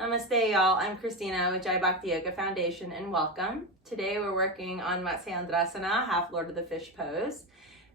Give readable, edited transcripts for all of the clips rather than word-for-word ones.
Namaste, y'all. I'm Christina with JBYF Yoga Foundation, and welcome. Today we're working on Matseyandrasana, half Lord of the Fish pose.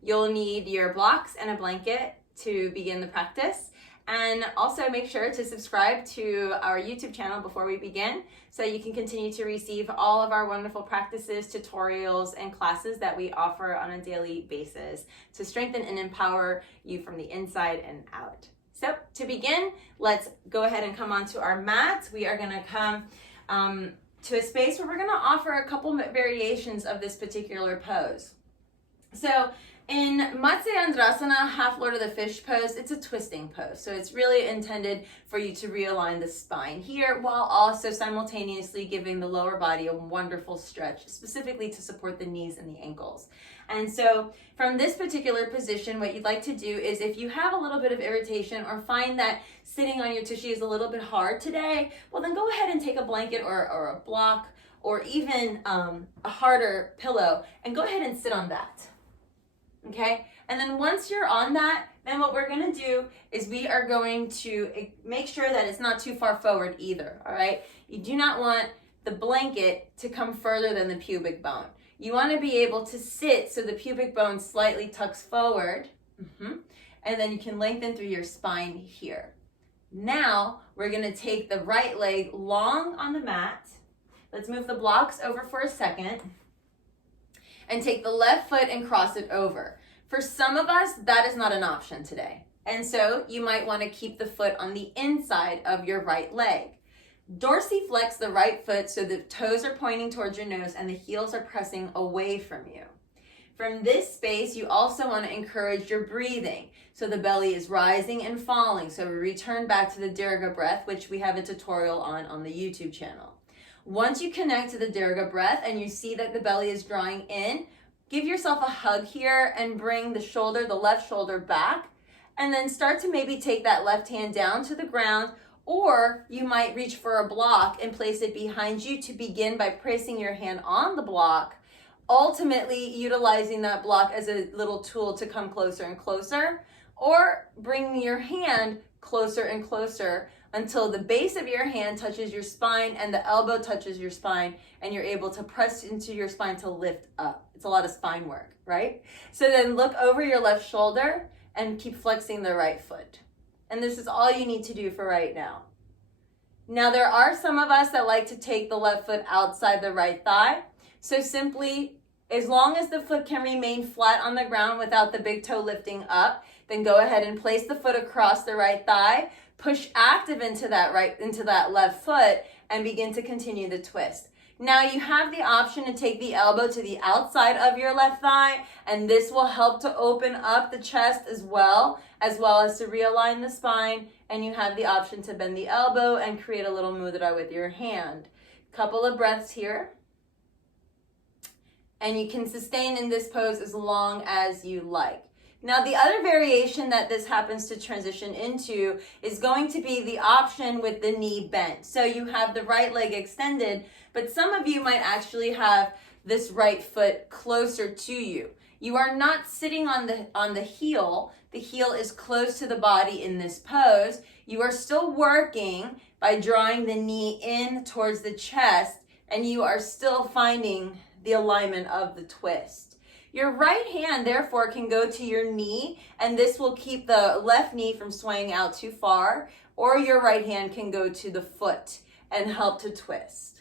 You'll need your blocks and a blanket to begin the practice. And also make sure to subscribe to our YouTube channel before we begin so you can continue to receive all of our wonderful practices, tutorials, and classes that we offer on a daily basis to strengthen and empower you from the inside and out. So to begin, let's go ahead and come onto our mat. We are going to come to a space where we're going to offer a couple variations of this particular pose. So in Matseyandrasana, half Lord of the Fish pose, it's a twisting pose. So it's really intended for you to realign the spine here while also simultaneously giving the lower body a wonderful stretch, specifically to support the knees and the ankles. And so from this particular position, what you'd like to do is if you have a little bit of irritation or find that sitting on your tushy is a little bit hard today, well then go ahead and take a blanket or a block or even a harder pillow and go ahead and sit on that. Okay, and then once you're on that, then what we're going to do is we are going to make sure that it's not too far forward either, all right? You do not want the blanket to come further than the pubic bone. You want to be able to sit so the pubic bone slightly tucks forward, and then you can lengthen through your spine here. Now, we're going to take the right leg long on the mat. Let's move the blocks over for a second. And take the left foot and cross it over. For some of us, that is not an option today. And so you might want to keep the foot on the inside of your right leg. Dorsiflex the right foot so the toes are pointing towards your nose and the heels are pressing away from you. From this space, you also want to encourage your breathing. So the belly is rising and falling. So we return back to the Dirga breath, which we have a tutorial on the YouTube channel. Once you connect to the Dirga breath and you see that the belly is drawing in, give yourself a hug here and bring the left shoulder back, and then start to maybe take that left hand down to the ground, or you might reach for a block and place it behind you to begin by placing your hand on the block, ultimately utilizing that block as a little tool to come closer and closer, or bring your hand closer and closer until the base of your hand touches your spine and the elbow touches your spine and you're able to press into your spine to lift up. It's a lot of spine work, right? So then look over your left shoulder and keep flexing the right foot. And this is all you need to do for right now. Now there are some of us that like to take the left foot outside the right thigh. So simply, as long as the foot can remain flat on the ground without the big toe lifting up, then go ahead and place the foot across the right thigh. Push active into that left foot and begin to continue the twist. Now you have the option to take the elbow to the outside of your left thigh, and this will help to open up the chest as well as to realign the spine, and you have the option to bend the elbow and create a little mudra with your hand. Couple of breaths here. And you can sustain in this pose as long as you like. Now, the other variation that this happens to transition into is going to be the option with the knee bent. So you have the right leg extended, but some of you might actually have this right foot closer to you. You are not sitting on the heel. The heel is close to the body in this pose. You are still working by drawing the knee in towards the chest, and you are still finding the alignment of the twist. Your right hand, therefore, can go to your knee, and this will keep the left knee from swaying out too far, or your right hand can go to the foot and help to twist.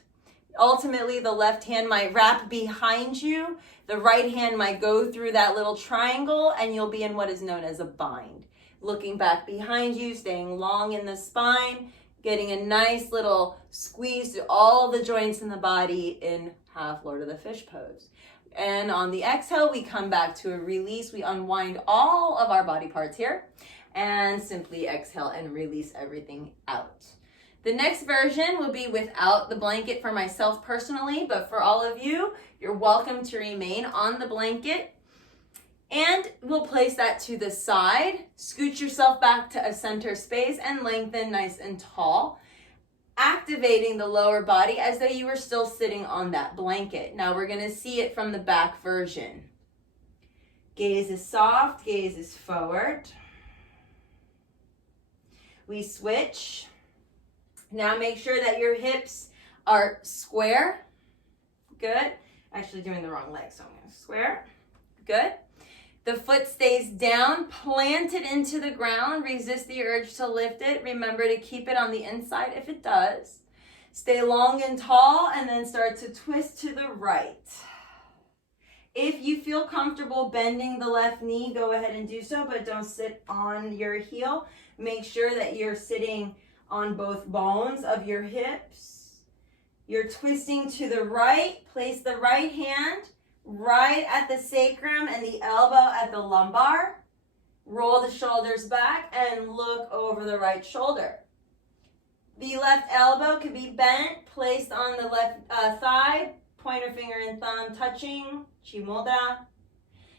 Ultimately, the left hand might wrap behind you, the right hand might go through that little triangle, and you'll be in what is known as a bind. Looking back behind you, staying long in the spine, getting a nice little squeeze to all the joints in the body in half Lord of the Fish pose. And on the exhale, we come back to a release. We unwind all of our body parts here and simply exhale and release everything out. The next version will be without the blanket for myself personally, but for all of you, you're welcome to remain on the blanket. And we'll place that to the side. Scoot yourself back to a center space and lengthen nice and tall, activating the lower body as though you were still sitting on that blanket. Now we're going to see it from the back version. Gaze is soft, gaze is forward. We switch. Now make sure that your hips are square. Good. Actually doing the wrong leg, so I'm going to square. Good. The foot stays down, planted into the ground. Resist the urge to lift it. Remember to keep it on the inside if it does. Stay long and tall, and then start to twist to the right. If you feel comfortable bending the left knee, go ahead and do so, but don't sit on your heel. Make sure that you're sitting on both bones of your hips. You're twisting to the right. Place the right hand right at the sacrum and the elbow at the lumbar. Roll the shoulders back and look over the right shoulder. The left elbow could be bent, placed on the left thigh, pointer finger and thumb touching, Chimudra.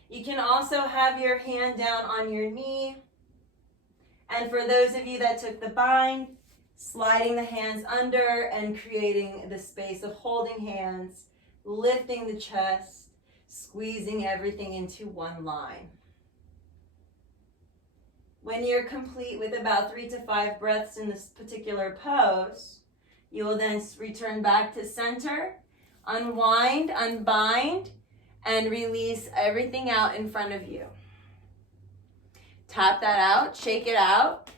You can also have your hand down on your knee. And for those of you that took the bind, sliding the hands under and creating the space of holding hands, lifting the chest, squeezing everything into one line. When you're complete with about 3 to 5 breaths in this particular pose, you will then return back to center, unwind, unbind, and release everything out in front of you. Tap that out, shake it out,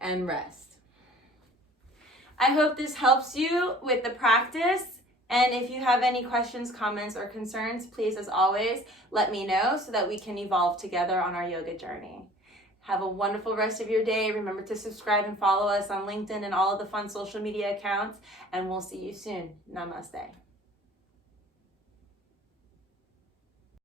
and rest. I hope this helps you with the practice. And if you have any questions, comments, or concerns, please, as always, let me know so that we can evolve together on our yoga journey. Have a wonderful rest of your day. Remember to subscribe and follow us on LinkedIn and all of the fun social media accounts, and we'll see you soon. Namaste.